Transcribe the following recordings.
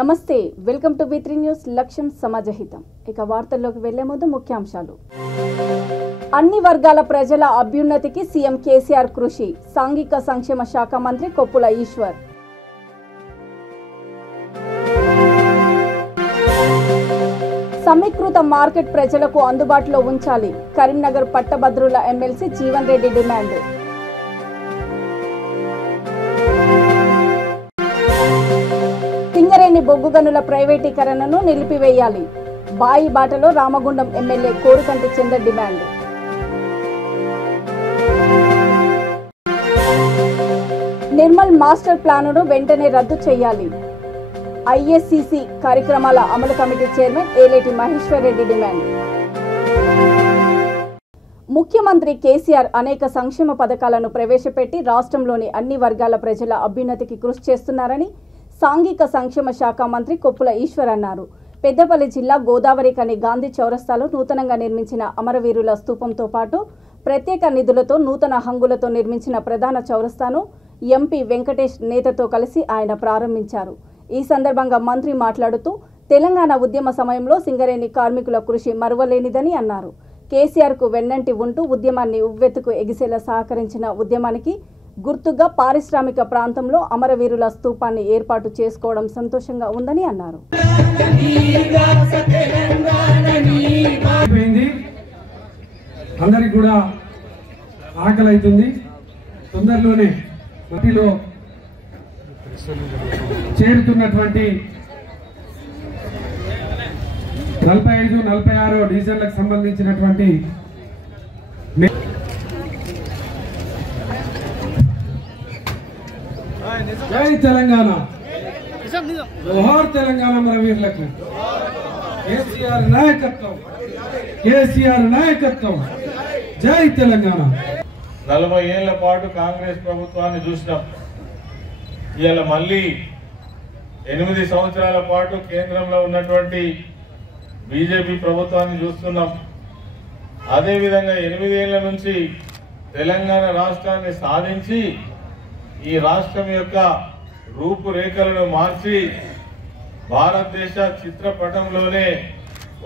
నమస్తే welcome to B3 news లక్ష్యం సమాజహితం ఇక వార్తల్లోకి వెళ్లే ముందు ముఖ్యాంశాలు అన్ని వర్గాల ప్రజల అభ్యున్నతికి సీఎం కేసీఆర్ కృషి సాంఘిక సంక్షేమ శాఖ మంత్రి కొప్పుల ఈశ్వర్ సమీకృత మార్కెట్ ప్రజలకు అందుబాటులో ఉంచాలి కరీంనగర్ పట్టభద్రుల ఎమ్మెల్సీ జీవన్ రెడ్డి డిమాండ్ సింగరేణి బొగ్గు గనుల ప్రైవేటీకరణను నిలిపివేయాలి బాయి బాటలో Ramagundam MLA Korukanti Chandar demand Nirmal master ప్లానును వెంటనే రద్దు చేయాలి ఐఎస్సిసి కార్యక్రమాల అమలు committee chairman Eleti Maheshwar Reddy demand ముఖ్యమంత్రి కేసీఆర్ అనేక సంక్షేమ పథకాలను ప్రవేశపెట్టి రాష్ట్రంలోని అన్ని వర్గాల ప్రజల అభ్యున్నతికి కృషి చేస్తున్నారని సాంఘిక సంక్షేమ శాఖ మంత్రి కొప్పుల ఈశ్వర్ అన్నారు. పెద్దపల్లి జిల్లా గోదావరి కని గాంధీ చౌరస్తాలో నూతనంగా నిర్మించిన అమరవీరుల స్తూపంతో పాటు ప్రత్యేక నిధులతో నూతన హంగులతో నిర్మించిన ప్రధాన చౌరస్తాను ఎంపీ వెంకటేష్ నేతతో కలిసి ఆయన ప్రారంభించారు. ఈ సందర్భంగా మంత్రి మాట్లాడుతూ తెలంగాణ ఉద్యమ సమయంలో సింగరేణి కార్మికుల కృషి మరువలేనిదని అన్నారు. కేసీఆర్కు వెన్నంటి ఉంటూ ఉద్యమాన్ని ఉవ్వెత్తుకు ఎగిసేలా సహకరించిన ఉద్యమానికి గుర్తుగా పారిశ్రామిక ప్రాంతంలో అమరవీరుల స్తూపాన్ని ఏర్పాటు చేసుకోవడం సంతోషంగా ఉందని అన్నారు. అందరికి కూడా ఆకలి అవుతుంది. తొందరలోనే మట్టిలో చేరుతున్నటువంటి 45, 46 డీజిల్లకు సంబంధించినటువంటి జై తెలంగాణ, జోహార్ తెలంగాణ అమరవీరులకు కేసీఆర్ నాయకత్వం, కేసీఆర్ నాయకత్వం, జై తెలంగాణ. 40 ఏళ్ల పాటు కాంగ్రెస్ ప్రభుత్వాన్ని చూసినాం. ఇవాళ మళ్ళీ 8 సంవత్సరాల పాటు కేంద్రంలో ఉన్నటువంటి బీజేపీ ప్రభుత్వాన్ని చూస్తున్నాం. అదేవిధంగా 8 ఏళ్ల నుంచి తెలంగాణ రాష్ట్రాన్ని సాధించి ఈ రాష్ట్రం యొక్క రూపురేఖలను మార్చి భారతదేశ చిత్రపటంలోనే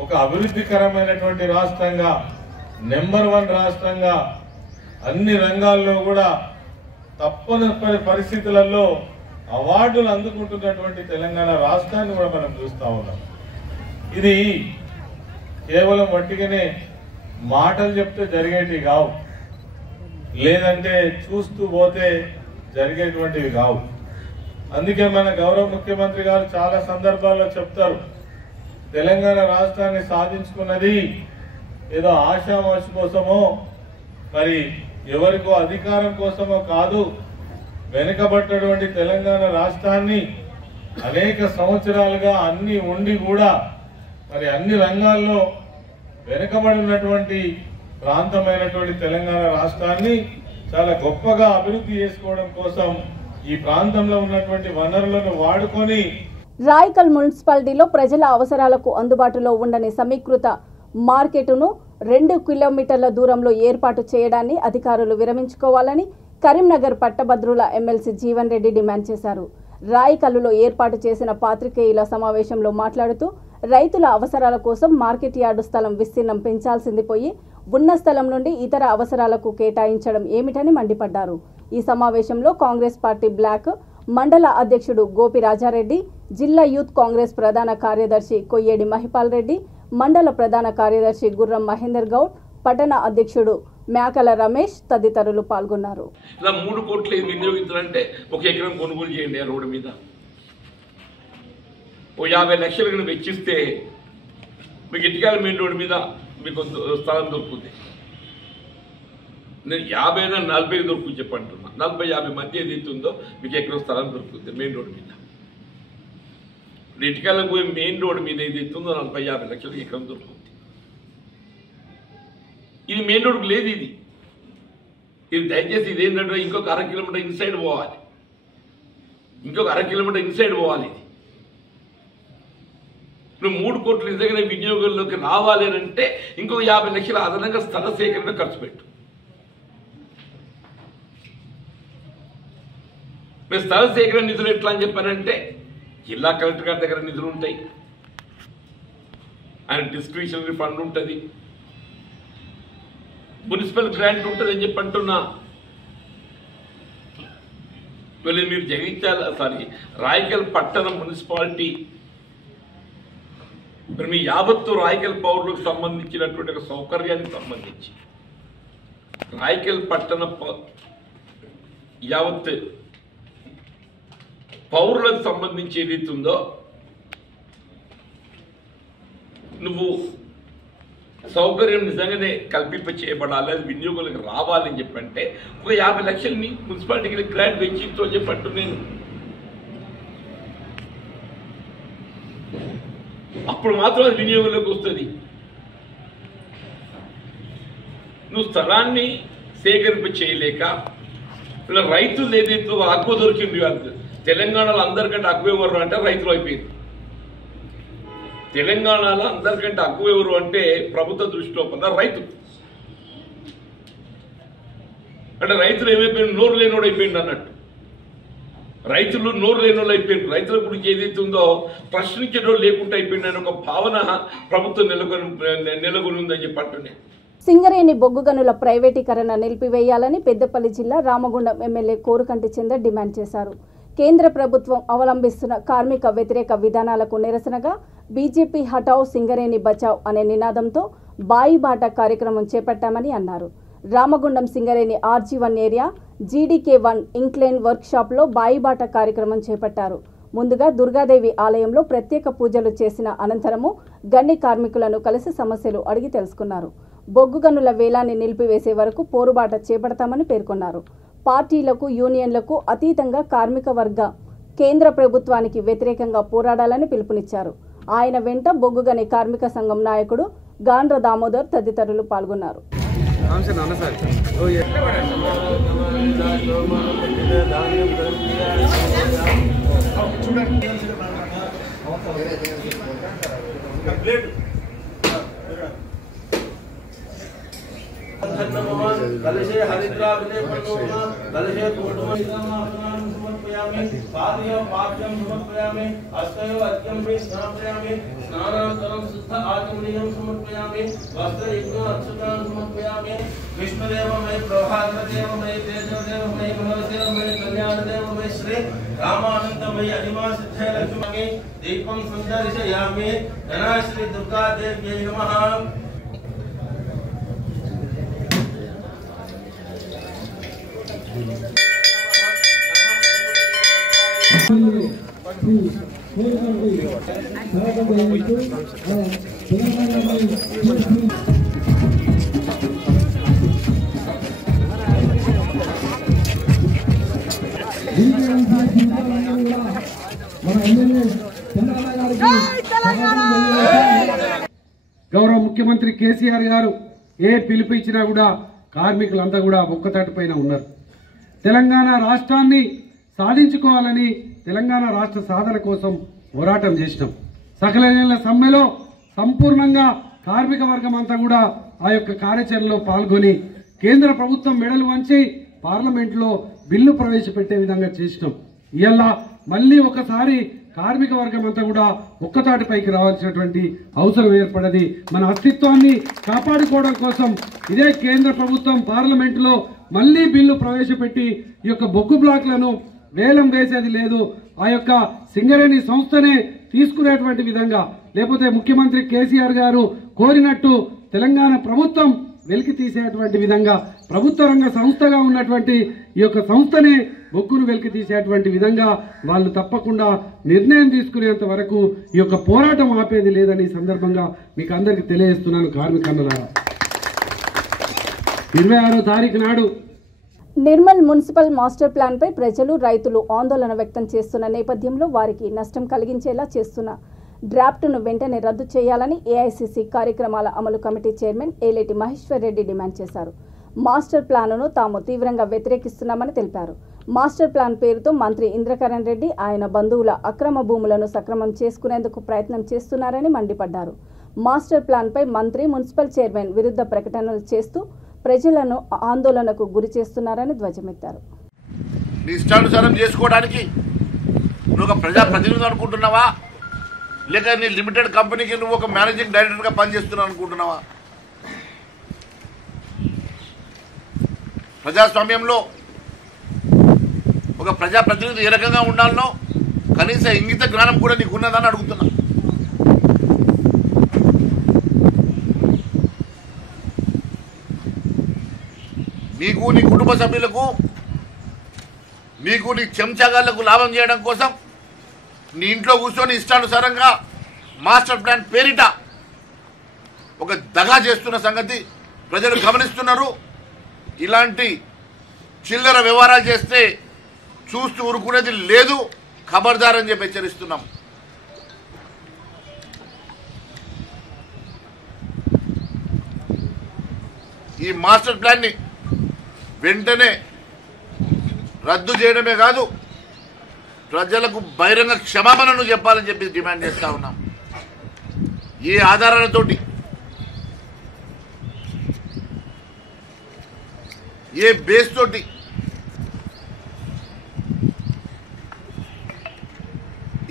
ఒక అభివృద్ధికరమైనటువంటి రాష్ట్రంగా, నెంబర్ 1 రాష్ట్రంగా, అన్ని రంగాల్లో కూడా తప్పనిసరి పరిస్థితులలో అవార్డులు అందుకుంటున్నటువంటి తెలంగాణ రాష్ట్రాన్ని కూడా మనం చూస్తా ఉన్నాం. ఇది కేవలం వట్టిగానే మాటలు చెప్తే జరిగేటివి కావు, లేదంటే చూస్తూ పోతే జరిగేటువంటివి కావు. అందుకే మన గౌరవ ముఖ్యమంత్రి గారు చాలా సందర్భాల్లో చెప్తారు, తెలంగాణ రాష్ట్రాన్ని సాధించుకున్నది ఏదో ఆశావాసి కోసమో మరి ఎవరికో అధికారం కోసమో కాదు. వెనుకబడ్డటువంటి తెలంగాణ రాష్ట్రాన్ని అనేక సంవత్సరాలుగా అన్ని ఉండి కూడా మరి అన్ని రంగాల్లో వెనుకబడి ఉన్నటువంటి ప్రాంతమైనటువంటి తెలంగాణ రాష్ట్రాన్ని చాలా గొప్పగా అభివృద్ధి చేసుకోవడం కోసం ఈ ప్రాంతంలో ఉన్నటువంటి వనరులను వాడుకొని రాయకల్ మున్సిపాలిటీలో ప్రజల అవసరాలకు అందుబాటులో ఉండని సమీకృత మార్కెట్ను 2 కిలోమీటర్ల దూరంలో ఏర్పాటు చేయడాన్ని అధికారులు విరమించుకోవాలని కరీంనగర్ పట్టభద్రుల ఎమ్మెల్సీ జీవన్ రెడ్డి డిమాండ్ చేశారు. రాయకల్లులో ఏర్పాటు చేసిన పాత్రికేయుల సమావేశంలో మాట్లాడుతూ రైతుల అవసరాల కోసం మార్కెట్ యార్డు స్థలం విస్తీర్ణం పెంచాల్సింది పోయి ఉన్న స్థలం నుండి ఇతర అవసరాలకు కేటాయించడం ఏమిటని మండిపడ్డారు. ఈ సమావేశంలో కాంగ్రెస్ పార్టీ బ్లాక్ మండల అధ్యక్షుడు గోపి రాజారెడ్డి, జిల్లా యూత్ కాంగ్రెస్ ప్రధాన కార్యదర్శి కొయ్యేడి మహిపాల్ రెడ్డి, మండల ప్రధాన కార్యదర్శి గుర్రం మహేందర్ గౌడ్, పట్టణ అధ్యక్షుడు మేకల రమేష్ తదితరులు పాల్గొన్నారు. 3 కోట్లు వినియోగించాలంటే 1 ఎకరం కొనుగోలు చేయండి. ఆ రోడ్డు మీద 50 లక్షలు వెచ్చిస్తే మీకు ఇటుకాల మెయిన్ రోడ్డు మీద మీకు స్థలం దొరుకుతుంది. నేను 50 40 దొరుకుతుంది చెప్పంటున్నా. 40-50 మధ్య ఏది ఉందో మీకు ఎకరం స్థలం దొరుకుతుంది మెయిన్ రోడ్డు మీద. ఇటుకాలకు పోయి మెయిన్ రోడ్డు మీద ఏది ఉందో 40-50 లక్షలకి ఎకరం దొరుకుతుంది. ఇది మెయిన్ రోడ్డుకు లేదు. ఇది దయచేసి ఇదేంటంటే ఇంకొక 1/2 కిలోమీటర్ ఇన్సైడ్ పోవాలి. ఇంకొక 1/2 కిలోమీటర్ ఇన్సైడ్ పోవాలి. ఇది నువ్వు 3 కోట్ల నిజంగా వినియోగంలోకి రావాలి అంటే ఇంకొక 50 లక్షల అదనంగా స్థల సేకరణ ఖర్చు పెట్టు. మీరు స్థల సేకరణ నిధులు ఎట్లా అని చెప్పారంటే జిల్లా కలెక్టర్ గారి దగ్గర నిధులు ఉంటాయి, ఆయన డిస్క్రిప్షనరీ ఫండ్ ఉంటుంది, మున్సిపల్ గ్రాంట్ ఉంటుంది అని చెప్పి అంటున్నా. వీళ్ళు మీరు రాయకల్ పట్టణ మున్సిపాలిటీ మరి మీ యావత్తు రాయకల్ పౌరులకు సంబంధించినటువంటి ఒక సౌకర్యానికి సంబంధించి రాయకల్ పట్టణ యావత్ పౌరులకు సంబంధించి ఏదైతే ఉందో నువ్వు సౌకర్యం నిజంగానే కల్పింప చేయబడాలి, అది వినియోగులకు రావాలని చెప్పంటే ఒక 50 లక్షలని మున్సిపాలిటీకి గ్రాంట్ వెచ్చించో చెప్పట్టు నేను. అప్పుడు మాత్రం అది వినియోగంలోకి వస్తుంది. నువ్వు స్థలాన్ని సేకరింప చేయలేక ఇలా రైతులు ఏదైతే అక్కువ దొరికింది కాదు, తెలంగాణలో అందరికంటే అక్కువ ఎవరు అంటే రైతులు అయిపోయింది. తెలంగాణలో అందరికంటే అక్కువ ఎవరు అంటే ప్రభుత్వ దృష్టిలో పొంద రైతు. అంటే రైతులు ఏమైపోయింది, నోరు లేనోడు అయిపోయింది అన్నట్టు. రైతులు నోరు లేనోళ్ళు అయిపోయింది. రైతుల గురించి ఏదైతే ఉందో ప్రశ్నించడం లేకుండా అయిపోయింది అని ఒక భావన ప్రభుత్వం నెలకొని ఉందని చెప్పి అంటున్నాయి. సింగరేణి బొగ్గు గనుల ప్రైవేటీకరణ నిలిపివేయాలని పెద్దపల్లి జిల్లా రామగుండం ఎమ్మెల్యే కోరుకంటి చందర్ డిమాండ్ చేశారు. కేంద్ర ప్రభుత్వం అవలంబిస్తున్న కార్మిక వ్యతిరేక విధానాలకు నిరసనగా బీజేపీ హటావ్ సింగరేణి బచావ్ అనే నినాదంతో బాయిబాట కార్యక్రమం చేపట్టామని అన్నారు. Ramagundam Singareni RG1 area GDK1 incline వర్క్షాప్లో బాయిబాట కార్యక్రమం చేపట్టారు. ముందుగా దుర్గాదేవి ఆలయంలో ప్రత్యేక పూజలు చేసిన అనంతరము గన్ని కార్మికులను కలిసి సమస్యలు అడిగి తెలుసుకున్నారు. బొగ్గు గనుల వేలాన్ని నిలిపివేసే వరకు పోరుబాట చేపడతామని పేర్కొన్నారు. పార్టీలకు యూనియన్లకు అతీతంగా కార్మిక వర్గ కేంద్ర ప్రభుత్వానికి వ్యతిరేకంగా పోరాడాలని పిలుపునిచ్చారు. ఆయన వెంట బొగ్గుగని కార్మిక సంఘం నాయకుడు గాండ్ర దామోదర్ తదితరులు పాల్గొన్నారు. कलशे हरिद्राविले पन्नोमा कलशे कुटुंबम् समर्पयामि पादयो पाद्यं समर्पयामि हस्तयो अर्घ्यं समर्पयामि स्नानानन्तरं शुद्ध आचमनीयं समर्पयामि वस्त्रयज्ञ अक्षतां समर्पयामि विष्णुदेवमय प्रभाकरदेवमय तेजोदेवमय मनोदेवमय कल्याणदेवमय श्री रामानन्दमय अनिमा सिद्धे लक्ष्मी दीपं संदर्शयामि धना श्री दुर्गा देव्यै नमः. గౌరవ ముఖ్యమంత్రి కేసీఆర్ గారు ఏ పిలుపు ఇచ్చినా కూడా కార్మికులంతా కూడా ఒక్కతాటి పైన ఉన్నారు. తెలంగాణ రాష్ట్రాన్ని సాధించుకోవాలని తెలంగాణ రాష్ట్ర సాధన కోసం పోరాటం చేసినాం. సకల జనుల సమ్మెలో సంపూర్ణంగా కార్మిక వర్గం అంతా కూడా ఆ యొక్క కార్యాచరణలో పాల్గొని కేంద్ర ప్రభుత్వం మెడలు వంచి పార్లమెంట్లో బిల్లు ప్రవేశపెట్టే విధంగా చేసినాం. ఇవాళ మళ్ళీ ఒకసారి కార్మిక వర్గం అంతా కూడా ఒక్కతాటిపైకి రావాల్సినటువంటి అవసరం ఏర్పడది. మన అస్తిత్వాన్ని కాపాడుకోవడం కోసం ఇదే కేంద్ర ప్రభుత్వం పార్లమెంటులో మళ్ళీ బిల్లు ప్రవేశపెట్టి ఈ యొక్క బొగ్గు బ్లాక్లను వేలం వేసేది లేదు, ఆ యొక్క సింగరేణి సంస్థనే తీసుకునేటువంటి విధంగా, లేకపోతే ముఖ్యమంత్రి కేసీఆర్ గారు కోరినట్టు తెలంగాణ ప్రభుత్వం వెలికి తీసేటువంటి విధంగా ప్రభుత్వ రంగ సంస్థగా ఉన్నటువంటి ఈ యొక్క సంస్థనే బొగ్గును వెలికి తీసేటువంటి విధంగా వాళ్ళు తప్పకుండా నిర్ణయం తీసుకునేంత వరకు ఈ యొక్క పోరాటం ఆపేది లేదని సందర్భంగా మీకు అందరికీ తెలియజేస్తున్నాను. కార్మికులారా, 26వ తారీఖు నాడు నిర్మల్ మున్సిపల్ మాస్టర్ ప్లాన్ పై ప్రజలు రైతులు ఆందోళన వ్యక్తం చేస్తున్న నేపథ్యంలో వారికి నష్టం కలిగించేలా చేస్తున్న డ్రాఫ్ట్ను వెంటనే రద్దు చేయాలని ఏఐసిసి కార్యక్రమాల అమలు కమిటీ చైర్మన్ ఏలేటి మహేశ్వర్ రెడ్డి డిమాండ్ చేశారు. మాస్టర్ ప్లాన్ను తాము తీవ్రంగా వ్యతిరేకిస్తున్నామని తెలిపారు. మాస్టర్ ప్లాన్ పేరుతో మంత్రి ఇంద్రకరణ్ రెడ్డి ఆయన బంధువుల అక్రమ భూములను సక్రమం చేసుకునేందుకు ప్రయత్నం చేస్తున్నారని మండిపడ్డారు. మాస్టర్ ప్లాన్పై మంత్రి మున్సిపల్ చైర్మన్ విరుద్ధ ప్రకటనలు చేస్తూ ప్రజలను ఆందోళనకు గురి చేస్తున్నారని ధ్వజమెత్తారు. ఇష్టానుసారం చేసుకోవడానికి నువ్వు ఒక ప్రజాప్రతినిధి అనుకుంటున్నావా, లేక నీ లిమిటెడ్ కంపెనీకి నువ్వు ఒక మేనేజింగ్ డైరెక్టర్గా పనిచేస్తున్నావు అనుకుంటున్నావా? ప్రజాస్వామ్యంలో ఒక ప్రజాప్రతినిధి ఏ రకంగా ఉండాలనో కనీస ఇంగిత జ్ఞానం కూడా నీకు ఉన్నదని అడుగుతున్నా. నీకు నీ కుటుంబ సభ్యులకు, నీకు నీ చెంచాగాళ్లకు లాభం చేయడం కోసం నీ ఇంట్లో కూర్చొని ఇష్టానుసారంగా మాస్టర్ ప్లాన్ పేరిట ఒక దగా చేస్తున్న సంగతి ప్రజలు గమనిస్తున్నారు. ఇలాంటి చిల్లర వ్యవహారాలు చేస్తే చూస్తూ ఊరుకునేది లేదు, ఖబర్దార్ అని చెప్పి హెచ్చరిస్తున్నాం. ఈ మాస్టర్ ప్లాన్ని వెంటనే రద్దు చేయడమే కాదు, ప్రజలకు బహిరంగ క్షమాపణను చెప్పాలని చెప్పి డిమాండ్ చేస్తా ఉన్నాం. ఏ ఆధారాలతోటి, ఏ బేస్ తోటి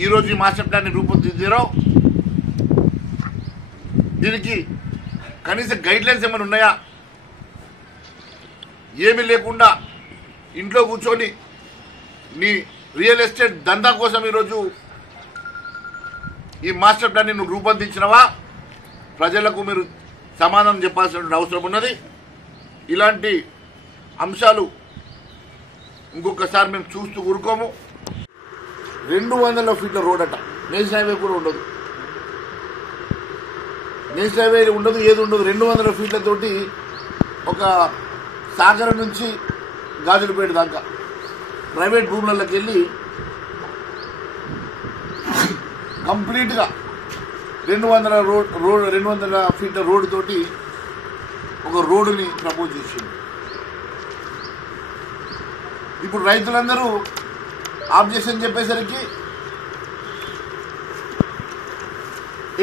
ఈరోజు ఈ మాస్టర్ ప్లాన్ని రూపొందించారో దీనికి కనీస గైడ్ లైన్స్ ఏమైనా ఉన్నాయా? ఏమీ లేకుండా ఇంట్లో కూర్చొని నీ రియల్ ఎస్టేట్ దందా కోసం ఈరోజు ఈ మాస్టర్ ప్లాన్ని నువ్వు రూపొందించినవా? ప్రజలకు మీరు సమాధానం చెప్పాల్సిన అవసరం ఉన్నది. ఇలాంటి అంశాలు ఇంకొకసారి మేము చూస్తూ ఊరుకోము. 200 ఫీట్ల రోడ్ అట, నేషనల్ హైవే కూడా ఉండదు, నేషనల్ హైవే ఉండదు, ఏది ఉండదు. 200 ఫీట్లతోటి ఒక సాగరం నుంచి గాజులపేట దాకా ప్రైవేట్ భూములలోకి వెళ్ళి కంప్లీట్గా 200 ఫీట్ల రోడ్డు తోటి ఒక రోడ్డుని ప్రపోజ్ చేసింది. ఇప్పుడు రైతులందరూ ఆబ్జెక్షన్ చెప్పేసరికి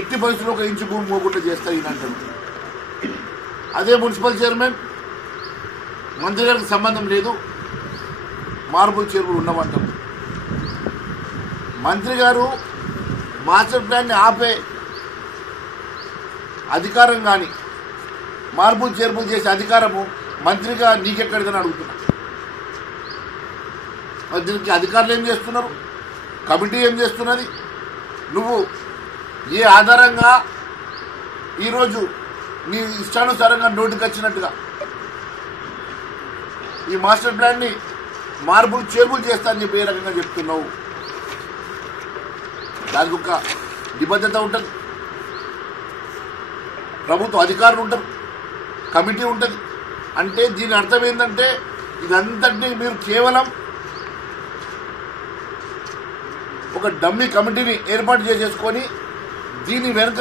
ఎట్టి పరిస్థితుల్లో 1 ఇంచు భూమి పోకుండా చేస్తారు ఈయనంటారు. అదే మున్సిపల్ చైర్మన్ మంత్రి గారికి సంబంధం లేదు, మార్బుల్ చెరువులు ఉండమంటారు. మంత్రి గారు మాస్టర్ ప్లాన్ని ఆపే అధికారం కానీ మార్బుల్ చెరువులు చేసే అధికారము మంత్రిగా నీకెక్కడిదని అడుగుతున్నా. మరి దీనికి అధికారులు ఏం చేస్తున్నారు, కమిటీ ఏం చేస్తున్నది? నువ్వు ఏ ఆధారంగా ఈరోజు నీ ఇష్టానుసారంగా నోటికి వచ్చినట్టుగా ఈ మాస్టర్ ప్లాన్ని మార్బుల్ చేర్పులు చేస్తా అని చెప్పి ఏ రకంగా చెప్తున్నావు? దానికి ఒక నిబద్ధత ఉంటుంది, ప్రభుత్వ అధికారులు ఉంటారు, కమిటీ ఉంటుంది. అంటే దీని అర్థం ఏంటంటే ఇదంతటినీ మీరు కేవలం ఒక డమ్మీ కమిటీని ఏర్పాటు చేసేసుకొని దీని వెనుక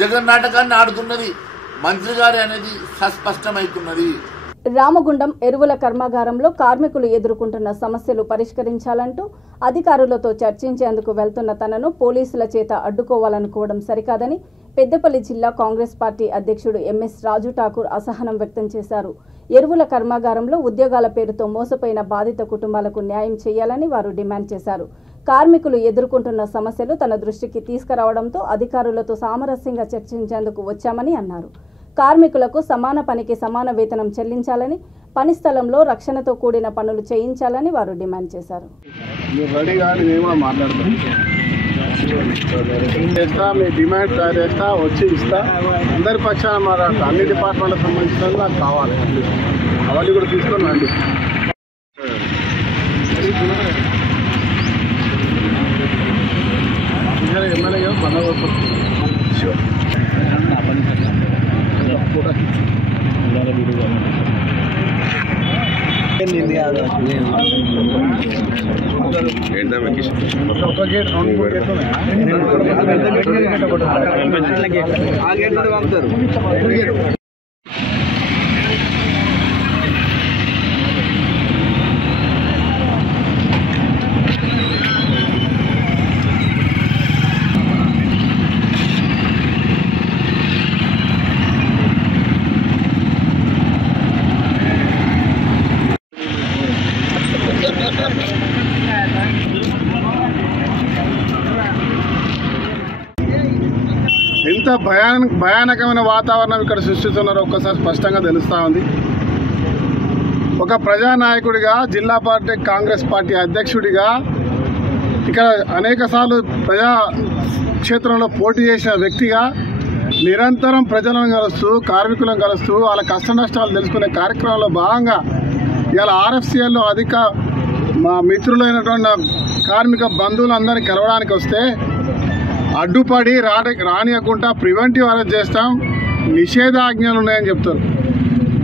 జగన్ నాటకాన్ని ఆడుతున్నది మంత్రి గారి అనేది స్పష్టమవుతున్నది. రామగుండం ఎరువుల కర్మాగారంలో కార్మికులు ఎదుర్కొంటున్న సమస్యలు పరిష్కరించాలంటూ అధికారులతో చర్చించేందుకు వెళ్తున్న తనను పోలీసుల చేత అడ్డుకోవాలనుకోవడం సరికాదని పెద్దపల్లి జిల్లా కాంగ్రెస్ పార్టీ అధ్యక్షుడు ఎంఎస్ రాజు ఠాకూర్ అసహనం వ్యక్తం చేశారు. ఎరువుల కర్మాగారంలో ఉద్యోగాల పేరుతో మోసపోయిన బాధిత కుటుంబాలకు న్యాయం చేయాలని వారు డిమాండ్ చేశారు. కార్మికులు ఎదుర్కొంటున్న సమస్యలు తన దృష్టికి తీసుకురావడంతో అధికారులతో సామరస్యంగా చర్చించేందుకు వచ్చామని అన్నారు. కార్మికులకు సమాన పనికి సమాన వేతనం చెల్లించాలని, పని స్థలంలో రక్షణతో కూడిన పనులు చేయించాలని వారు డిమాండ్ చేశారు. మీ డిమాండ్ చేస్తా, వచ్చి ఇస్తా, అందరి పక్షాన మాట్లాడతా. అన్ని డిపార్ట్మెంట్లకు సంబంధించిన నాకు కావాలి, అవన్నీ కూడా తీసుకొని రండి. ఎమ్మెల్యే పండుగ ఒక గేట్ 2-3 గేట్లు ఉన్నాయి. భయానకమైన వాతావరణం ఇక్కడ సృష్టిస్తున్నారో ఒక్కసారి స్పష్టంగా తెలుస్తూ ఉంది. ఒక ప్రజానాయకుడిగా, జిల్లా పార్టీ కాంగ్రెస్ పార్టీ అధ్యక్షుడిగా ఇక్కడ అనేక సార్లు ప్రజా క్షేత్రంలో పోటీ చేసిన వ్యక్తిగా నిరంతరం ప్రజలను కలుస్తూ, కార్మికులను కలుస్తూ, వాళ్ళ కష్ట నష్టాలు తెలుసుకునే కార్యక్రమంలో భాగంగా ఇవాళ ఆర్ఎఫ్సిఎల్లో మా మిత్రులైనటువంటి కార్మిక బంధువులందరినీ కలవడానికి వస్తే అడ్డుపడి రానియకుండా ప్రివెంటివ్ అరెస్ట్ చేస్తాం, నిషేధాజ్ఞలు ఉన్నాయని చెప్తారు.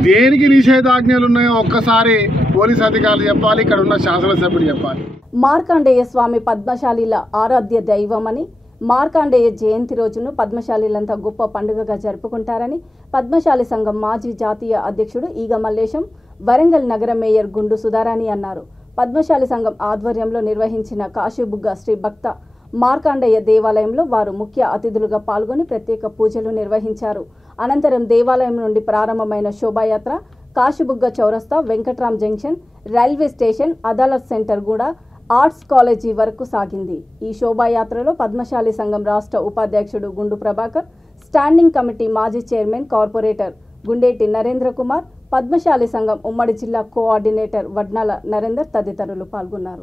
దేనికి నిషేధాజ్ఞలు ఉన్నాయో ఒక్కసారి పోలీస్ అధికారులు చెప్పాలి, ఇక్కడ ఉన్న శాసనసభ్యుడు చెప్పాలి. మార్కండేయ స్వామి పద్మశాలీల ఆరాధ్య దైవమని, మార్కండేయ జయంతి రోజును పద్మశాలీలంతా గొప్ప పండుగగా జరుపుకుంటారని పద్మశాలి సంఘం మాజీ జాతీయ అధ్యక్షుడు ఈగ మల్లేశం, వరంగల్ నగర మేయర్ గుండు సుధారాణి అన్నారు. పద్మశాలి సంఘం ఆధ్వర్యంలో నిర్వహించిన కాశీబుగ్గ శ్రీ భక్త మార్కండేయ దేవాలయంలో వారు ముఖ్య అతిథులుగా పాల్గొని ప్రత్యేక పూజలు నిర్వహించారు. అనంతరం దేవాలయం నుండి ప్రారంభమైన శోభాయాత్ర కాశీబుగ్గ చౌరస్తా, Venkatram junction, railway station, Adalat centre కూడా ఆర్ట్స్ కాలేజీ వరకు సాగింది. ఈ శోభాయాత్రలో పద్మశాలి సంఘం రాష్ట్ర ఉపాధ్యక్షుడు గుండు ప్రభాకర్, స్టాండింగ్ కమిటీ మాజీ చైర్మన్ కార్పొరేటర్ గుండేటి నరేంద్ర కుమార్, పద్మశాలి సంఘం ఉమ్మడి జిల్లా కోఆర్డినేటర్ వడ్నాల నరేందర్ తదితరులు పాల్గొన్నారు.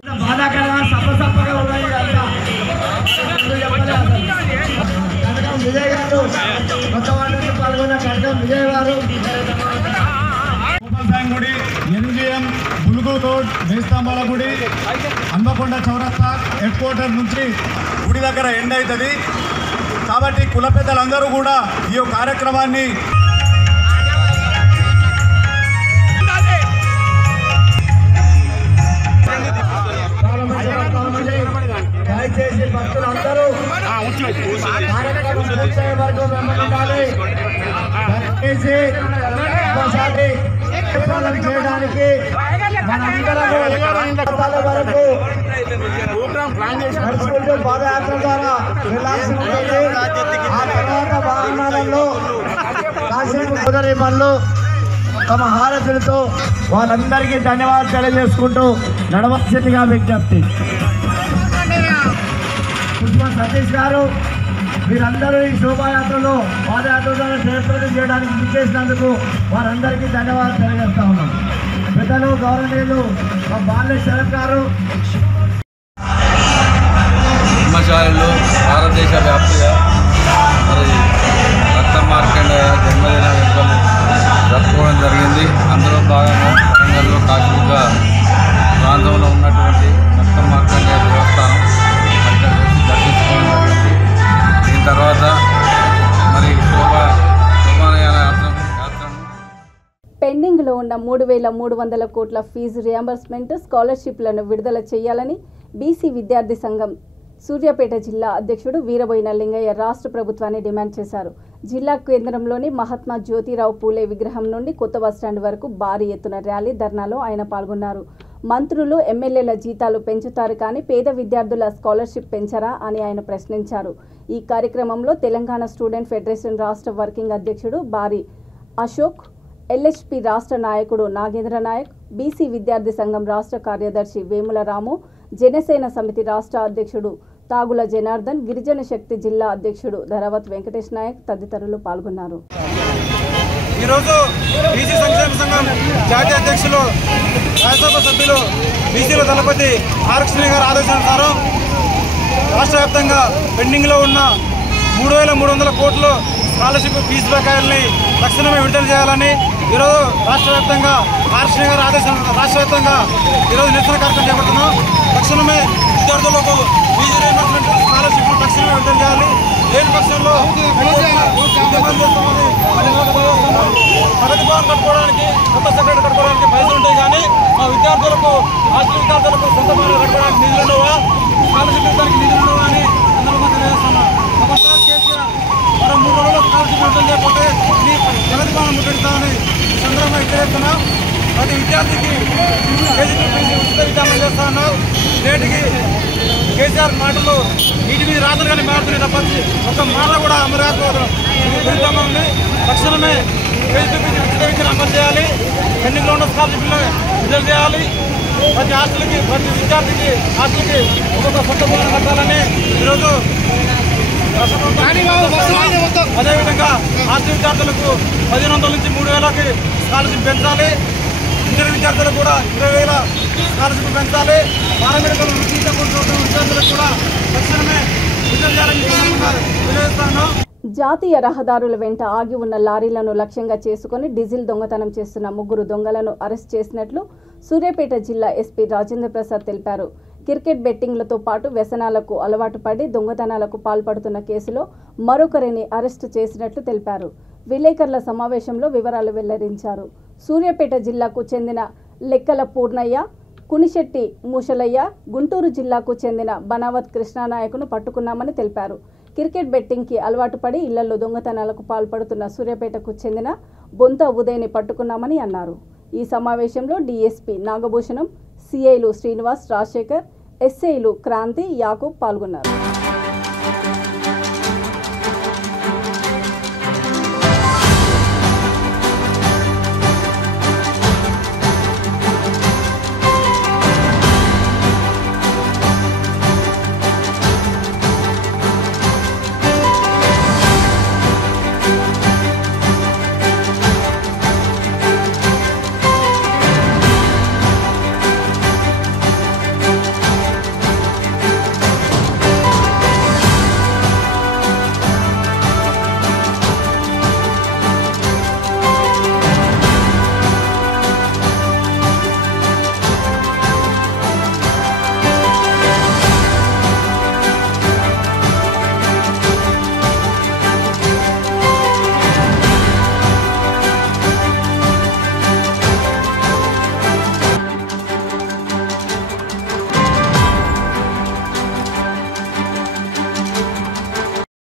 మేస్తాంబాల గుడి, హన్మకొండ చౌరస్తా హెడ్ క్వార్టర్ నుంచి గుడి దగ్గర ఎండ్ అవుతుంది. కాబట్టి కుల పెద్దలందరూ కూడా ఈ కార్యక్రమాన్ని దయచేసి భక్తులందరూ చేయడానికి వరకు పాదయాత్ర ద్వారా వెళ్లాల్సి ఉంటుంది. ఆ తర్వాత వాహనాలలో కాసేపు కుదరి పనులు తమ హారతులతో వాళ్ళందరికీ ధన్యవాదాలు తెలియజేసుకుంటూ నడవలసిందిగా విజ్ఞప్తి. పుష్ప సతీష్ గారు, వీరందరూ ఈ శోభాయాత్రలో పాదయాత్ర ద్వారా జయప్రదం చేయడానికి విచ్చేసినందుకు వారందరికీ ధన్యవాదాలు తెలియజేస్తా ఉన్నాం. పెద్దలు గౌరవనీయులు మా బాలే శరత్ గారు. పద్మశాలిలో భారతదేశ వ్యాప్తిగా మరి భక్త మార్కండేయ జన్మదిన వేడుకలు జరుపుకోవడం జరిగింది. అందులో భాగంగా వరంగల్లో కాశీబుగ్గ ప్రాంతంలో ఉన్నటువంటి భక్త మార్కండేయ దేవస్థానం దర్శించుకోవడం జరిగింది. దీని తర్వాత మరి శోభాయాత్రను పెండింగ్లో ఉన్న 3,300 కోట్ల ఫీజు రియంబర్స్మెంట్, స్కాలర్షిప్లను విడుదల చేయాలని బీసీ విద్యార్థి సంఘం సూర్యాపేట జిల్లా అధ్యక్షుడు వీరబోయిన లింగయ్య రాష్ట్ర ప్రభుత్వాన్ని డిమాండ్ చేశారు. జిల్లా కేంద్రంలోని మహాత్మా జ్యోతిరావు పూలే విగ్రహం నుండి కొత్త బస్టాండ్ వరకు భారీ ఎత్తున ర్యాలీ, ధర్నాలో ఆయన పాల్గొన్నారు. మంత్రులు, ఎమ్మెల్యేల జీతాలు పెంచుతారు కానీ పేద విద్యార్థుల స్కాలర్షిప్ పెంచరా అని ఆయన ప్రశ్నించారు. ఈ కార్యక్రమంలో తెలంగాణ స్టూడెంట్ ఫెడరేషన్ రాష్ట్ర వర్కింగ్ అధ్యక్షుడు బారి అశోక్, ఎల్హెచ్పి రాష్ట్ర నాయకుడు నాగేంద్ర నాయక్, బీసీ విద్యార్థి సంఘం రాష్ట్ర కార్యదర్శి వేముల రాము, జనసేన సమితి రాష్ట్ర అధ్యక్షుడు తాగుల జనార్దన్, గిరిజన శక్తి జిల్లా అధ్యక్షుడు ధరావత్ వెంకటేష్ నాయక్ తదితరులు పాల్గొన్నారు. ఈరోజు బీసీ సంక్షేమ సంఘం జాతీయ అధ్యక్షులు, రాజ్యసభ సభ్యులు బీసీల దళపతి ఆర్కృష్ణ గారి ఆదేశానుసారం రాష్ట్ర వ్యాప్తంగా పెండింగ్లో ఉన్న 3,300 కోట్లు స్కాలర్షిప్ ఫీజు బకాయిల్ని తక్షణమే విడుదల చేయాలని ఈరోజు రాష్ట్ర వ్యాప్తంగా ఆర్కృష్ణ గారి ఆదేశం రాష్ట్ర వ్యాప్తంగా ఈరోజు నిరసన కార్యక్రమం చేపడుతున్నాం. తక్షణమే విద్యార్థులకు ఫీజు రియంబర్స్మెంట్ స్కాలర్షిప్ తక్షణమే విడుదల చేయాలి. లేని పక్షంలో ప్రగతి భవన్ కట్టుకోవడానికి, కొత్త సెక్రటరీ కట్టుకోవడానికి పైసలు ఉంటాయి కానీ మా విద్యార్థులకు, హాస్టల్ విద్యార్థులకు సొంత భవనాలు కట్టుకోవడానికి నిధులు ఉండవా, స్కాలర్షిప్ ఇవ్వడానికి నిధులు ఉండవా అని సందర్భంగా తెలియజేస్తున్నాం. కేసీఆర్ మరో 3 రోజుల్లో స్కాలర్షిప్ విడుదల చేయకపోతే ఈ ప్రగతి భవనం ముట్టడిస్తామని సందర్భంగా తెలియజేస్తున్నాం. ప్రతి విద్యార్థికి ఉచిత విద్యార్థులు చేస్తా ఉన్నాం. నేటికి కేసీఆర్ మాటలు నీటి మీద రాత్రి కానీ మారుతున్నాయి తప్పని ఒక మాట కూడా అమలు కాకపోవడం విరుద్ధంగా ఉంది. తక్షణమే ఉచిత విద్యను అమలు చేయాలి. పెండింగ్లో ఉన్న స్కాలర్షిప్లు విడుదల చేయాలి. ప్రతి హాస్టల్కి, ప్రతి విద్యార్థికి హాస్టల్కి ఒక్కొక్క సొంత భవనం కట్టాలని ఈరోజు అదేవిధంగా హాస్టల్ విద్యార్థులకు 1500 నుంచి 3000కి స్కాలర్షిప్ పెంచాలి. ఇంటర్ విద్యార్థులకు కూడా 20,000 స్కాలర్షిప్ పెంచాలి. పారామెడికల్ విద్యార్థులకు కూడా తక్షణమే విద్యార్థులని తెలియజేస్తాను. జాతీయ రహదారుల వెంట ఆగి ఉన్న లారీలను లక్ష్యంగా చేసుకుని డీజిల్ దొంగతనం చేస్తున్న 3 దొంగలను అరెస్ట్ చేసినట్లు సూర్యాపేట జిల్లా ఎస్పీ రాజేంద్ర ప్రసాద్ తెలిపారు. క్రికెట్ బెట్టింగ్లతో పాటు వ్యసనాలకు అలవాటు పడి దొంగతనాలకు పాల్పడుతున్న కేసులో మరొకరిని అరెస్టు చేసినట్లు తెలిపారు. విలేకరుల సమావేశంలో వివరాలు వెల్లడించారు. సూర్యాపేట జిల్లాకు చెందిన లెక్కల పూర్ణయ్య, కునిశెట్టి మూషలయ్య, గుంటూరు జిల్లాకు చెందిన బనావత్ కృష్ణానాయకును పట్టుకున్నామని తెలిపారు. క్రికెట్ బెట్టింగ్కి అలవాటు పడి ఇళ్లలో దొంగతనాలకు పాల్పడుతున్న సూర్యాపేటకు చెందిన బొంత ఉదయ్ని పట్టుకున్నామని అన్నారు. ఈ సమావేశంలో డీఎస్పీ నాగభూషణం, సిఐలు శ్రీనివాస్, రాజశేఖర్, ఎస్ఐలు క్రాంతి, యాకూబ్ పాల్గొన్నారు.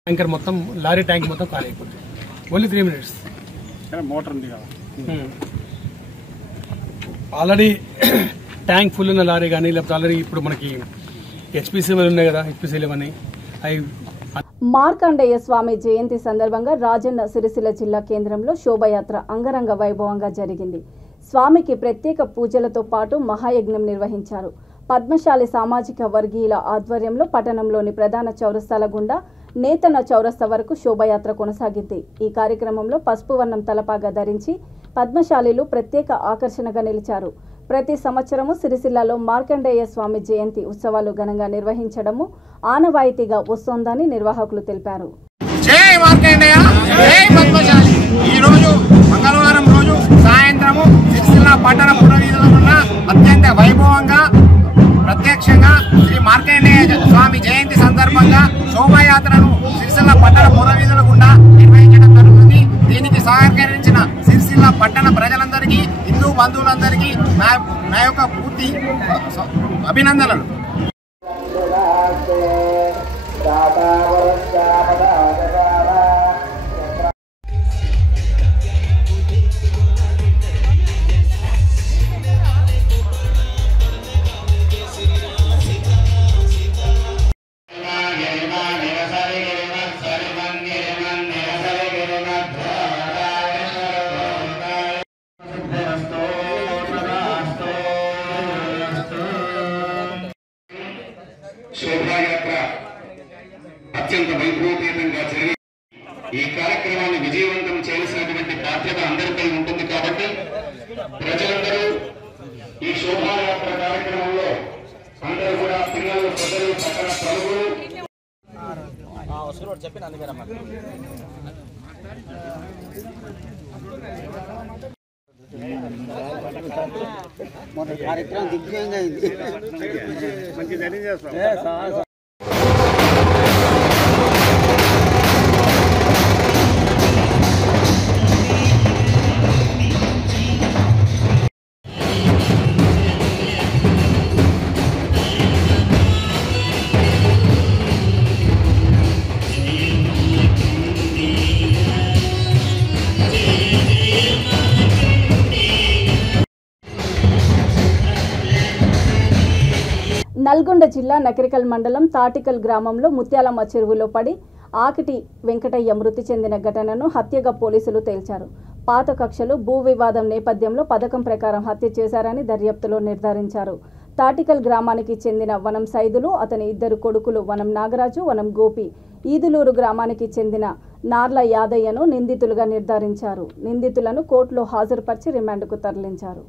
ట్యాంకర్ మొత్తం లారీ ట్యాంక్ మొత్తం ఖాళీ అయిపోతుంది. Only 3 minutes. మోటార్ ఉంది కదా ఆల్రెడీ ట్యాంక్ ఫుల్ ఉన్న లారీ కానీ లేకపోతే ఆల్రెడీ ఇప్పుడు మనకి హెచ్పిసిఎల్ ఉన్నాయి కదా, హెచ్పిసిఎల్ అని అవి. మార్కండేయ స్వామి జయంతి సందర్భంగా రాజన్న సిరిసిల్ల జిల్లా కేంద్రంలో శోభయాత్ర అంగరంగ వైభవంగా జరిగింది. స్వామికి ప్రత్యేక పూజలతో పాటు మహాయజ్ఞం నిర్వహించారు. పద్మశాలి సామాజిక వర్గీయుల ఆధ్వర్యంలో పట్టణంలోని ప్రధాన చౌరస్తాల గుండా నేతన చౌరస్తా వరకు శోభయాత్ర కొనసాగింది. ఈ కార్యక్రమంలో పసుపు వర్ణం తలపాగా ధరించి పద్మశాలీలు ప్రత్యేక ఆకర్షణగా నిలిచారు. ప్రతి సంవత్సరము సిరిసిల్లలో మార్కండేయ స్వామి జయంతి ఉత్సవాలు ఘనంగా నిర్వహించడము ఆనవాయితీగా వస్తోందని నిర్వాహకులు తెలిపారు. జై మార్కండేయ, జై పద్మశాలి. ఈ రోజు మంగళవారం రోజు సాయంత్రము సిరిసిల్ల పట్టణ పురవీధుల ఉన్న అత్యంత వైభవంగా ప్రత్యక్షంగా శ్రీ మార్కండేయ స్వామి జయంతి సందర్భంగా శోభాయాత్రను సిరిసిల్ల పట్టణ పురవీధుల గుండా నిర్వహించడం జరుగుతుంది. దీనికి సహకరించిన సిరిసిల్ల పట్టణ ప్రజలందరికీ, హిందూ బంధువులందరికీ నా యొక్క పూర్తి అభినందనలు. శోభాయాత్ర అత్యంత వైభవపేతంగా జరిగి ఈ కార్యక్రమాన్ని విజయవంతం చేయాల్సినటువంటి బాధ్యత అందరిపై ఉంటుంది. కాబట్టి ప్రజలందరూ ఈ శోభాయాత్ర కార్యక్రమంలో అందరూ కూడా పిల్లలు, పెద్దలు, పట్టణ ప్రముఖులు కార్యక్రమం దిగ్విజయంగా అయింది. మంచి ధైర్యం చేస్తాం. నల్గొండ జిల్లా నకరికల్ మండలం తాటికల్ గ్రామంలో ముత్యాలమ్మ చెరువులో పడి ఆకిటి వెంకటయ్య మృతి చెందిన ఘటనను హత్యగా పోలీసులు తేల్చారు. పాత కక్షలు, భూ వివాదం నేపథ్యంలో పథకం ప్రకారం హత్య చేశారని దర్యాప్తులో నిర్ధారించారు. తాటికల్ గ్రామానికి చెందిన వనం సైదులు, అతని ఇద్దరు కొడుకులు వనం నాగరాజు, వనం గోపి, ఈదులూరు గ్రామానికి చెందిన నార్ల యాదయ్యను నిందితులుగా నిర్ధారించారు. నిందితులను కోర్టులో హాజరుపరిచి రిమాండ్కు తరలించారు.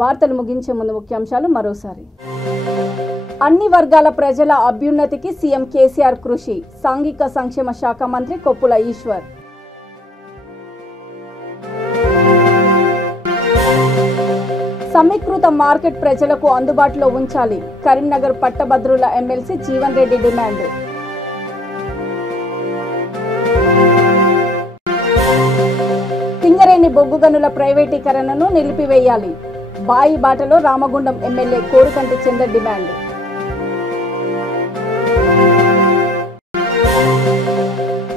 వార్తలు ముగించే ముందు ముఖ్యాంశాలు మరోసారి. అన్ని వర్గాల ప్రజల అభ్యున్నతికి సీఎం కేసీఆర్ కృషి, సాంఘిక సంక్షేమ శాఖ మంత్రి కొప్పుల ఈశ్వర్. సమీకృత మార్కెట్ ప్రజలకు అందుబాటులో ఉంచాలి, కరీంనగర్ పట్టభద్రుల ఎమ్మెల్సీ జీవన్ రెడ్డి డిమాండ్. సింగరేణి బొగ్గు గనుల ప్రైవేటీకరణను నిలిపివేయాలి, బాయి బాటలో Ramagundam MLA Korukanti Chandar demand.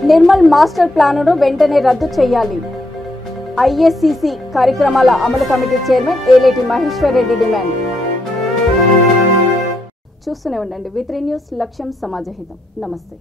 Nirmal master ప్లానును వెంటనే రద్దు చేయాలి, ఐఎస్సిసి కార్యక్రమాల అమలు committee chairman Eleti Maheshwar Reddy demand. చూస్తూనే ఉండండి V3 న్యూస్, లక్ష్యం సమాజహితం. నమస్తే.